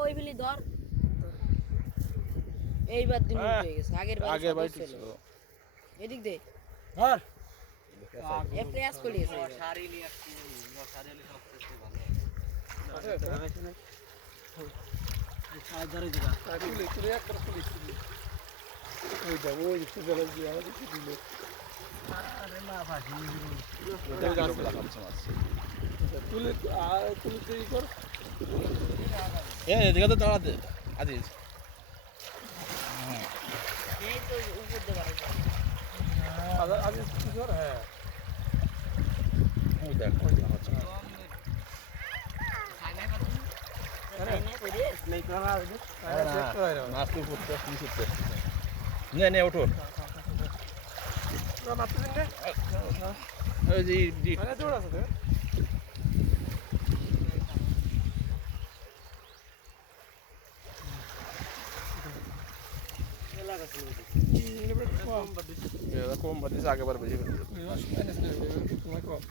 ওই বিলি ধর এইবার দিন হ্যাঁ, হয়ে গেছে আগের বার আগের বার ছিল এদিক দে ধর এ প্রেস করে গেছে আর ধরে দিবা তুলে তুলে একবার তুলে তুলে তুলে কর এ এদিকে তো দাঁড়াতে আজিজ এই তো উপর দিয়ে বাড়াই আজ আজ কি কর হ্যাঁ ওই দেখ নেই করা আছে মাছ তুই করতে কি করতে নে নে ওঠো মারতে দিন রে ওই যে জি মানে দৌড় আছে তো এটা কম বাদিস আগে বার কম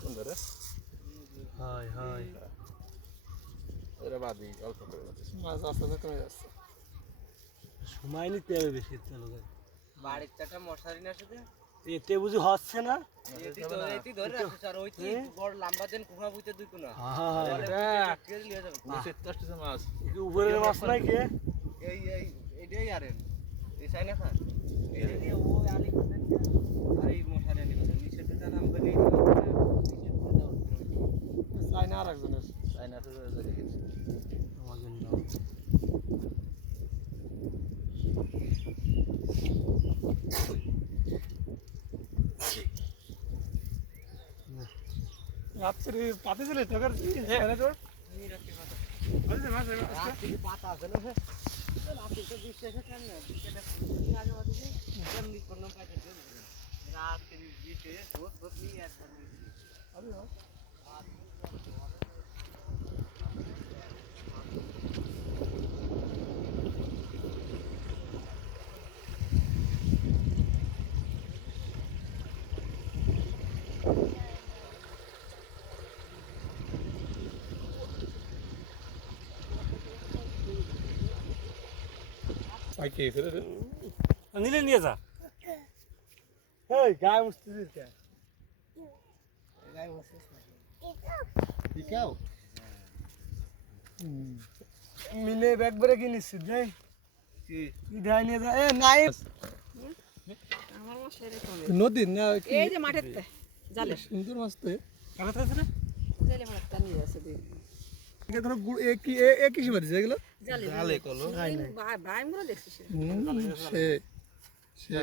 কোন ধরে হয় হয় এটা বাদি বাদিস মাছ আস্তে কমে যাচ্ছে সময় নিতে বেশি চারটা মশারি না শুধু এতে বুঝি হচ্ছে না? এটি ধরে এটি ধরে ওই তুই বড় লম্বা দেন কুমা বুঝতে দুই কোনা। ঠিক লিয়ে যাবে। সেটা উপরের মাছ। নাই কে এই এই এটাই আরেন এই চাই না খান। এই ও আলি আর এই মশারি আলি করতেন নিচে তো জানা আমাকে নিয়ে চাই না আর একজনের চাইনা তো দেখেছি আমার জন্য রাত্রি পাতে ছিল তোর হ্যাঁ। তোর বলছে মাছ রাত্রি পাতা আছে না রাত্রি তো বিশ্বাস কেন না এটা আগে বাদে কেমনি কোনো পাইতে রাত্রি বিশ্বাস রোজ রোজ নিয়ে একবার আই কে ফেলে নিলে নিয়ে যা। এই গায়ে মুছতেছিস কে? মিলে ব্যাগ ভরে কিনিস যাই কি? নিয়ে যা। এ নাই। আমার নদী না কি? এই যে জালে। সুন্দর মাছ তো। আছে না? জালে আছে ধরো এ কি এ বাদিছে এগুলো? জালে কলো ভাই ভাই আমরা দেখছিস সে